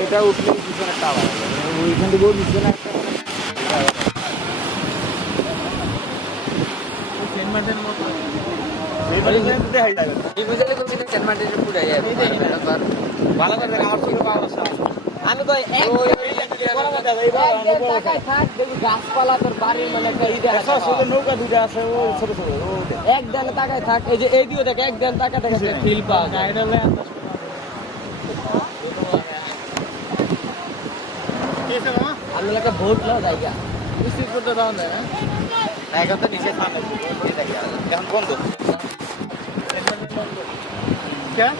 এটা উঠলে পিছনে একটা আবার ওইখান থেকে পিছনে একটা সেন্ট মার্টিনের মতো আমি তো গাছপালা তোর বাড়ির মানে একটা নৌকা দুটা আছে ছোট ছোট এক ডালে তাকায় থাক এই যে এই দিকে দেখ এক ডাল তাকা দেখা ফিল পাওয়া যায় আমি একটা ভোট লাও জায়গা নিশ্চিত করতে দাও না এখন তো নিচে এখন বন্ধ क्या